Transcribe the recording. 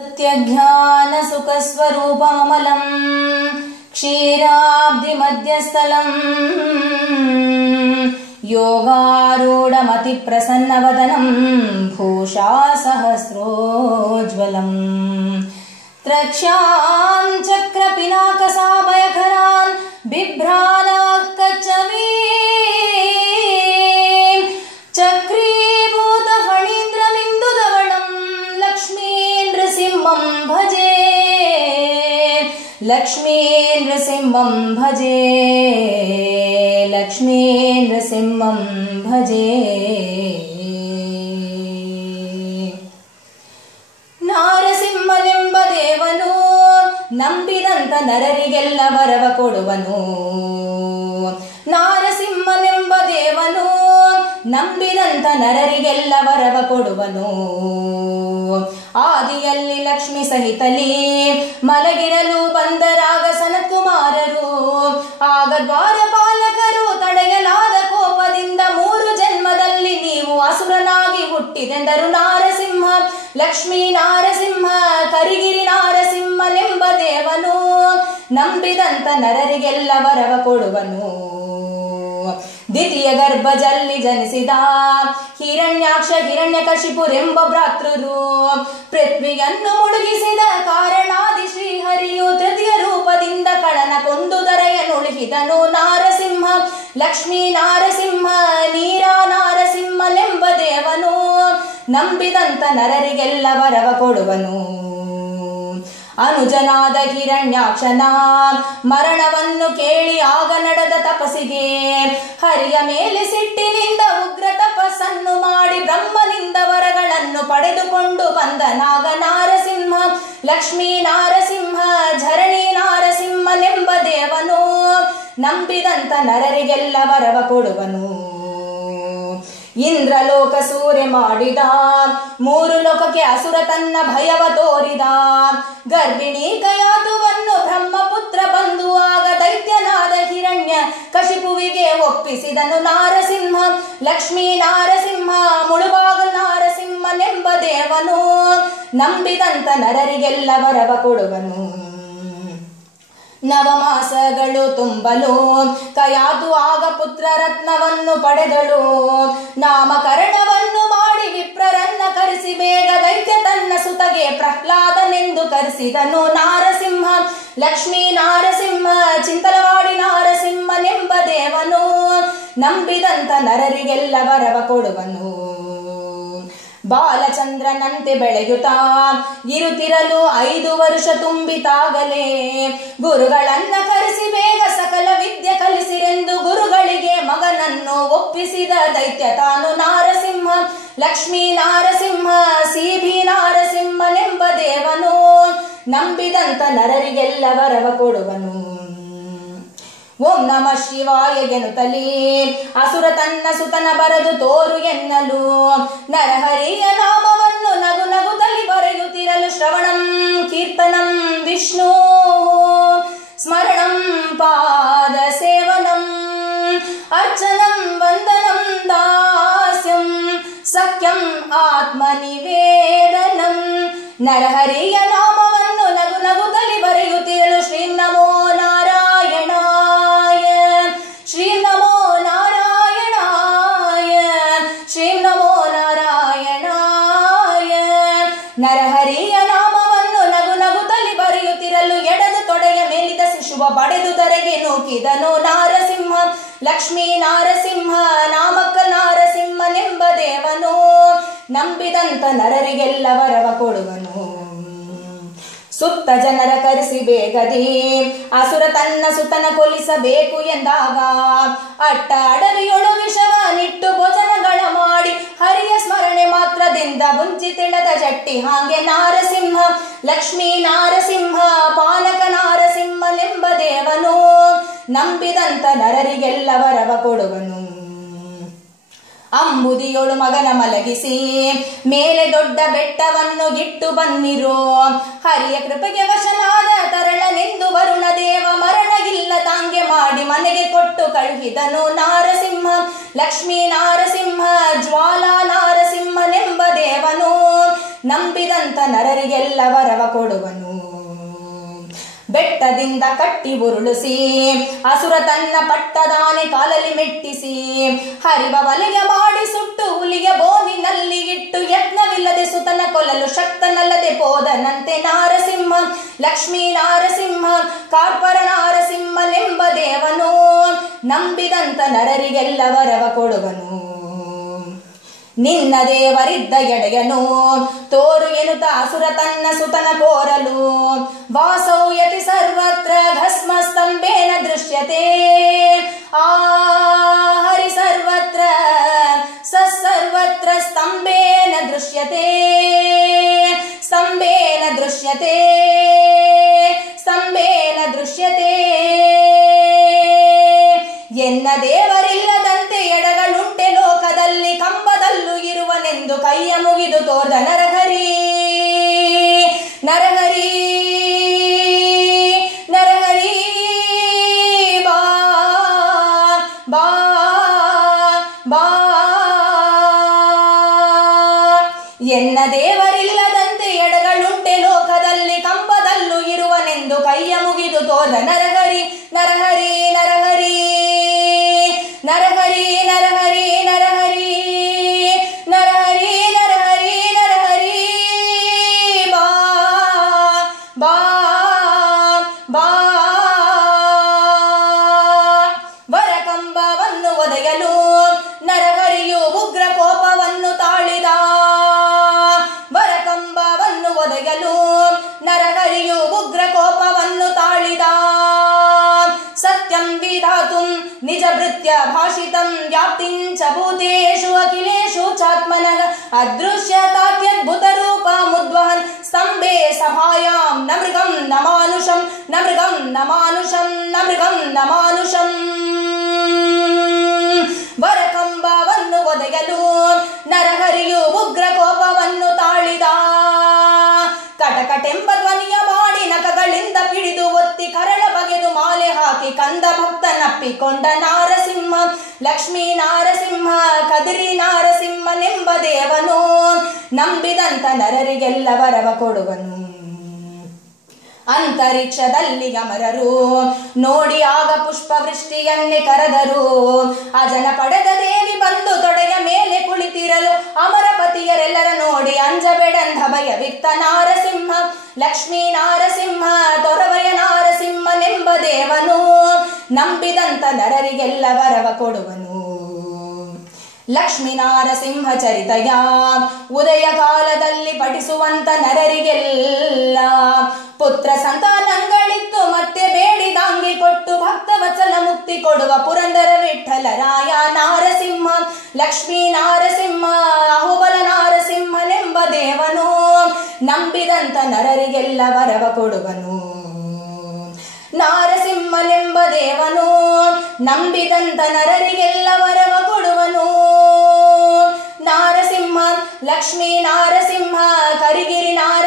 ಸತ್ಯಜ್ಞಾನ ಸುಖ ಸ್ವರೂಪಮಲಂ ಕ್ಷೀರಾಬ್ಧಿ ಮಧ್ಯಸ್ಥಲಂ ಯೋಗಾರೂಢಮತಿ ಪ್ರಸನ್ನವದನಂ ಭೂಷಾ ಸಹಸ್ರೋಜ್ವಲಂ ತ್ರಕ್ಷ್ಯಾನ್ ಚಕ್ರ ಪಿನಾಕ ಸಾಭಯಕರಾನ್ ಬಿಭ್ರಾನಾಕಚವೀ ಚಕ್ರೀಭೂತ ಫಣೀಂದ್ರಮಿಂದುಧವಳಂ ಲಕ್ಷ್ಮೀ ನೃಸಿಂಹಂ ಭಜೆ ಲಕ್ಷ್ಮೀ ನೃಸಿಂಹಂ ಭಜೆ ಲಕ್ಷ್ಮೀ ನೃಸಿಂಹಂ ಭಜೆ ನಾರಸಿಂಹನೆಂಬ ದೇವನು ನಂಬಿದಂತ ನರರಿಗೆಲ್ಲ ವರವ ಕೊಡುವನು. ನಾರಸಿಂಹನೆಂಬ ದೇವನು ನಂಬಿದಂತ ನರರಿಗೆಲ್ಲ ವರವ ಕೊಡುವನು. ಆದಿಯಲ್ಲಿ ಲಕ್ಷ್ಮಿ ಸಹಿತಲಿ ಮಲಗಿರಲು ಬಂದರಾಗ ಸನತ್ಕುಮಾರರು, ಆಗ ದ್ವಾರಪಾಲಕರು ತಡೆಯಲಾದ ಕೋಪದಿಂದ 3 ಜನ್ಮದಲ್ಲಿ ನೀವು ಅಸುರನಾಗಿ ಹುಟ್ಟಿದೆಂದರು. ನಾರಸಿಂಹ ಲಕ್ಷ್ಮೀ ನಾರಸಿಂಹ ಕರಿಗಿರಿ ನಾರಸಿಂಹನೆಂಬ ದೇವನು ನಂಬಿದಂತ ನರರಿಗೆಲ್ಲ ವರವ ಕೊಡುವನು. ದ್ವಿತೀಯ ಗರ್ಭದಲ್ಲಿ ಜನಿಸಿದ ಹಿರಣ್ಯಾಕ್ಷ ಹಿರಣ್ಯಕಶಿಪುರೆಂಬ ಭ್ರಾತೃರು, ಪೃಥ್ವಿಯನ್ನು ಮುಳುಗಿಸಿದ ಕಾರಣಾದಿ ಶ್ರೀಹರಿಯು ತೃತೀಯ ರೂಪದಿಂದ ಕಳನ ಕೊಂದು ದರೆಯನುಳಿಹಿದನು. ನಾರಸಿಂಹ ಲಕ್ಷ್ಮೀ ನಾರಸಿಂಹ ನೀರ ನಾರಸಿಂಹನೆಂಬ ದೇವನು ನಂಬಿದಂತ ನರರಿಗೆಲ್ಲ ವರವ ಕೊಡುವನು. ಅನುಜನಾದ ಹಿರಣ್ಯಾಕ್ಷನ ಮರಣವನ್ನು ಕೇಳಿ ಆಗ ನಡೆದ ತಪಸ್ಸಿಗೆ ಹರಿಯ ಮೇಲೆ ಸಿಟ್ಟಿನಿಂದ ಉಗ್ರ ತಪಸ್ಸನ್ನು ಮಾಡಿ ಬ್ರಹ್ಮನಿಂದ ವರಗಳನ್ನು ಪಡೆದುಕೊಂಡು ಬಂದನಾಗ ನಾರಸಿಂಹ ಲಕ್ಷ್ಮೀ ನಾರಸಿಂಹ ಝರಣಿ ನಾರಸಿಂಹನೆಂಬ ದೇವನು ನಂಬಿದಂತ ನರರಿಗೆಲ್ಲ ವರವ ಕೊಡುವನು. ಇಂದ್ರಲೋಕ ಸೂರ್ಯ ಮಾಡಿದ 3 ಲೋಕಕ್ಕೆ ಅಸುರ ತನ್ನ ಭಯವ ತೋರಿದ. ಗರ್ಭಿಣಿ ಕಯಾತುವನ್ನು ಬ್ರಹ್ಮಪುತ್ರ ಬಂದು ಆಗ ದೈತ್ಯನಾದ ಹಿರಣ್ಯ ಕಶಿಪುವಿಗೆ ಒಪ್ಪಿಸಿದನು. ನಾರಸಿಂಹ ಲಕ್ಷ್ಮೀ ನಾರಸಿಂಹ ಮುಳುಬಾಗಲ್ ನಾರಸಿಂಹನೆಂಬ ದೇವನು ನಂಬಿದಂತ ನರರಿಗೆಲ್ಲ ವರವ ಕೊಡುವನು. ನವಮಾಸಗಳು ತುಂಬಲು ಕಯಾತು ಆಗ ಪುತ್ರ ರತ್ನವನ್ನು ಪಡೆದಳು. ನಾಮಕರಣವನ್ನು ಮಾಡಿ ವಿಪ್ರರನ್ನ ಕರೆಸಿ ಬೇಗ ದೈತ್ಯ ತನ್ನ ಸುತಗೆ ಪ್ರಹ್ಲಾದನೆಂದು ಕರೆಸಿದನು. ನಾರಸಿಂಹ ಲಕ್ಷ್ಮೀ ನಾರಸಿಂಹ ಚಿಂತಲವಾಡಿ ನಾರಸಿಂಹನೆಂಬ ದೇವನು ನಂಬಿದಂತ ನರರಿಗೆಲ್ಲ ವರವ ಕೊಡುವನು. ಬಾಲಚಂದ್ರನಂತೆ ಬೆಳೆಯುತ್ತಾ ಇರುತ್ತಿರಲು 5 ವರ್ಷ ತುಂಬಿತಾಗಲೇ ಗುರುಗಳನ್ನ ಕರೆಸಿ ಬೇಗ ಸಕಲ ವಿದ್ಯೆ ಕಲಿಸಿರೆಂದು ಗುರುಗಳಿಗೆ ಮಗನನ್ನು ಒಪ್ಪಿಸಿದ ದೈತ್ಯ ತಾನು. ನಾರಸಿಂಹ ಲಕ್ಷ್ಮೀ ನಾರಸಿಂಹ ಸಿಭಿ ನಾರಸಿಂಹನೆಂಬ ದೇವನು ನಂಬಿದಂತ ನರರಿಗೆಲ್ಲ ವರವ ಕೊಡುವನು. ಓಂ ನಮಃ ಶಿವಾಯ ಎನ್ನುತ್ತಲೇ ಅಸುರ ತನ್ನ ಸುತನ ಬರೆದು ತೋರು ಎನ್ನಲು ನರಹರಿಯ ನಾಮವನ್ನು ನಗು ನಗುತ್ತಲಿ ಬರೆಯುತ್ತಿರಲು ಶ್ರವಣಂ ಕೀರ್ತನಂ ವಿಷ್ಣು ಸ್ಮರಣಂ ಪಾದ ಸೇವನಂ ಅರ್ಚನಂ ವಂದನಂ ದಾಸ್ಯಂ ಸಖ್ಯಂ ಆತ್ಮನಿವೇದನಂ. ನರಹರಿಯ ನಾಮವನ್ನು ನಗು ನಗುತ್ತಲಿ ಬರೆಯುತ್ತಿರಲು ಶ್ರೀ ನಮೋ ನಾರಾಯಣಾಯ ಶ್ರೀ ನಮೋ ನಾರಾಯಣಾಯ ಶ್ರೀ ನಮೋ ನಾರಾಯಣಾಯ. ನರಹರಿಯ ನಾಮವನ್ನು ನಗು ನಗುತ್ತಲಿ ಬರೆಯುತ್ತಿರಲು ಎಡದ ತೊಡೆಯ ಮೇಲಿದ ಶಿಶುವ ಪಡೆದು ತರೆಗೆ ನೂಕಿದನು. ನಾರಸಿಂಹ ಲಕ್ಷ್ಮೀ ನಾರಸಿಂಹ ನಾಮಕ ನಾರಸಿಂಹನೆಂಬ ದೇವನು ನಂಬಿದಂತ ನರರಿಗೆಲ್ಲ ವರವ ಕೊಡುವನು. ಸುತ್ತ ಜನರ ಕರೆಸಿ ಬೇಗದಿ ಅಸುರ ತನ್ನ ಸುತನ ಕೊಲಿಸಬೇಕು ಎಂದಾಗ ಅಟ್ಟ ಅಡವಿಯೊಳು ವಿಷವನಿಟ್ಟು ಭೋಜನಗಳ ಮಾಡಿ ಹರಿಯ ಸ್ಮರಣೆ ಮಾತ್ರದಿಂದ ಮುಂಚಿ ತಿಳಿದ ಜಟ್ಟಿ ಹಾಗೆ. ನಾರಸಿಂಹ ಲಕ್ಷ್ಮೀ ನಾರಸಿಂಹ ಪಾಲಕ ನಾರಸಿಂಹನೆಂಬ ದೇವನು ನಂಬಿದಂತ ನರರಿಗೆಲ್ಲ ವರವ ಕೊಡುವನು. ಅಂಬುದಿಯೊಳು ಮಗನ ಮಲಗಿಸಿ ಮೇಲೆ ದೊಡ್ಡ ಬೆಟ್ಟವನ್ನು ಇಟ್ಟು ಬನ್ನಿರೋ ಹರಿಯ ಕೃಪೆಗೆ ವಶನಾದ ತರಳನೆಂದು ವರುಣ ದೇವ ಮರಣ ಇಲ್ಲ ತಾಂಗೆ ಮಾಡಿ ಮನೆಗೆ ಕೊಟ್ಟು ಕಳುಹಿದನು. ನಾರಸಿಂಹ ಲಕ್ಷ್ಮೀ ನಾರಸಿಂಹ ಜ್ವಾಲಾ ನಾರಸಿಂಹನೆಂಬ ದೇವನು ನಂಬಿದಂತ ನರರಿಗೆಲ್ಲ ವರವ ಕೊಡುವನು. ಬೆಟ್ಟದಿಂದ ಕಟ್ಟಿ ಉರುಳಿಸಿ ಅಸುರ ತನ್ನ ಪಟ್ಟದಾನೆ ಕಾಲಲ್ಲಿ ಮೆಟ್ಟಿಸಿ, ಹರಿವ ಬಲೆಗೆ ಮಾಡಿ ಸುಟ್ಟು ಹುಲಿಗೆ ಬೋನಿನಲ್ಲಿ ಇಟ್ಟು ಯತ್ನವಿಲ್ಲದೆ ಸುತನ ಕೊಲ್ಲಲು ಶಕ್ತನಲ್ಲದೆ ಪೋದನಂತೆ ನಾರಸಿಂಹ, ಲಕ್ಷ್ಮೀ ನಾರಸಿಂಹ, ಕಾರ್ಪರ ನಾರಸಿಂಹನೆಂಬ ದೇವನು ನಂಬಿದಂತ ನರರಿಗೆಲ್ಲ ವರವ ಕೊಡುವನು. ನಿನ್ನ ದೇವರಿದ್ದ ಎಡೆಯನು ತೋರು ಎನ್ನುತ್ತ ಅಸುರ ತನ್ನ ಸುತನ ಕೋರಲು, ವಾಸೌ ಯತಿ ಸರ್ವತ್ರ ಭಸ್ಮ ಸ್ತಂಭೇನ ದೃಶ್ಯತೆ, ಆ ಹರಿ ಸರ್ವತ್ರ ಸರ್ವತ್ರ ಸ್ತಂಭೇನ ದೃಶ್ಯತೆ, ಸ್ತಂಭೇನ ದೃಶ್ಯತೆ, ಸ್ತಂಭೇನ ದೃಶ್ಯತೆ. ಎನ್ನ ದೇವರಿಲ್ಲದಂತೆ ಎಡಗಳುಂಟೆ ಲೋಕದಲ್ಲಿ, ಕಂಬದಲ್ಲೂ ಇರುವನೆಂದು ಕೈಯ ಮುಗಿದು ತೋರ್ದ ನರಹರಿ, ನರಹರಿ, ನರಹರಿ ಬಾ ಬಾ ಬಾ. ಎನ್ನ ದೇವರಿಲ್ಲದಂತೆ ಎಡಗಳುಂಟೆ ಲೋಕದಲ್ಲಿ, ಕಂಬದಲ್ಲೂ ಇರುವನೆಂದು ಕೈಯ ಮುಗಿದು ತೋರ್ದ ನರಹರಿ, ನರಹರಿ, ನರಹರಿ, ನರಹರಿ, ನರಹರಿ, ನರಹರಿ, ನರಹರಿ, ನರಹರಿ, ನರಹರಿ ಬಾ ಬಾ ಬಾ. ವರಕಂಬವನ್ನು ಒದೆಯಲು ನರಹರಿಯು ಉಗ್ರ ಕೋಪವನ್ನು ತಾಳಿದ, ವರಕಂಬವನ್ನು ಒದೆಯಲು ನರಹರಿಯು ಉಗ್ರ ಕೋಪವನ್ನು ತಾಳಿದ. ಸತ್ಯಂ ವಿಧಾತುಂ ನಿಜ ಭೃತ್ಯ ಭಾಷಿತಂ ವ್ಯಾಪ್ತಿಂಚ ಭೂತೇಷು ಅಖಿಲೇಷು ಚಾತ್ಮನಃ ಅದೃಶ್ಯತಾತ್ಯದ್ಭುತ ರೂಪ ಮುದ್ವಹನ್ ಸ್ತಂಭೆ ಸಭಾಯಾಂ ನ ಮೃಗಂ ನ ಮಾನುಷಂ, ನ ಮೃಗಂ ನ ಮಾನುಷಂ, ನ ಮೃಗಂ ನ ಮಾನುಷಂ. ವರಕಂಬವನ್ನು ಒದೆಯಲು ನರಹರಿಯು ಉಗ್ರ ಕೋಪವನ್ನು ತಾಳಿದ, ಕಟಕಟೆಂಬ ಧ್ವನಿಯ ಮಾಡಿ ನಖಗಳಿಂದ ಪಿಡಿದು ಒತ್ತಿ ಕರಳ ಬಗೆದು ಮಾಲೆ ಹಾಕಿ ಕಂದ ಭಕ್ತನಪ್ಪಿಕೊಂಡ ನಾರಸಿಂಹ, ಲಕ್ಷ್ಮೀ ನಾರಸಿಂಹ, ಕದಿರಿ ನಾರಸಿಂಹನೆಂಬ ದೇವನು ನಂಬಿದಂತ ನರರಿಗೆಲ್ಲ ವರವ ಕೊಡುವನು. ಅಂತರಿಕ್ಷದಲ್ಲಿ ಅಮರರು ನೋಡಿ ಆಗ ಪುಷ್ಪವೃಷ್ಟಿಯನ್ನೇ ಕರೆದರು, ಅಜನ ಪಡೆದ ದೇವಿ ಬಂದು ತೊಡೆಯ ಮೇಲೆ ಕುಳಿತಿರಲು, ಅಮರಪತಿಯರೆಲ್ಲರ ನೋಡಿ ಅಂಜಬೇಡಂದ ಭಯವಿತ್ತ ನಾರಸಿಂಹ, ಲಕ್ಷ್ಮೀ ನಾರಸಿಂಹ, ತೊರವಯ ನಾರಸಿಂಹನೆಂಬ ದೇವನು ನಂಬಿದಂತ ನರರಿಗೆಲ್ಲ ವರವ ಕೊಡುವನು. ಲಕ್ಷ್ಮೀ ನಾರಸಿಂಹ ಚರಿತಯ ಉದಯ ಕಾಲದಲ್ಲಿ ಪಠಿಸುವಂತ ನರರಿಗೆಲ್ಲ ಪುತ್ರ ಸಂತಾನಗಳಿತ್ತು ಮತ್ತೆ ಬೇಡಿದಾಂಗಿ ಕೊಟ್ಟು ಭಕ್ತವತ್ಸಲ ಮುಕ್ತಿ ಕೊಡುವ ಪುರಂದರ ವಿಠ್ಠಲರಾಯ ನಾರಸಿಂಹ, ಲಕ್ಷ್ಮೀ ನಾರಸಿಂಹ, ಅಹುಬಲ ನಾರಸಿಂಹನೆಂಬ ದೇವನು ನಂಬಿದಂತ ನರರಿಗೆಲ್ಲ ವರವ ಕೊಡುವನು. ನಾರಸಿಂಹನೆಂಬ ದೇವನು ನಂಬಿದಂತ ನರರಿಗೆಲ್ಲ ವರವ ಕೊಡುವನು. ನಾರಸಿಂಹ, ಲಕ್ಷ್ಮೀ ನಾರಸಿಂಹ, ಕರಿಗಿರಿ ನಾರಸಿಂಹ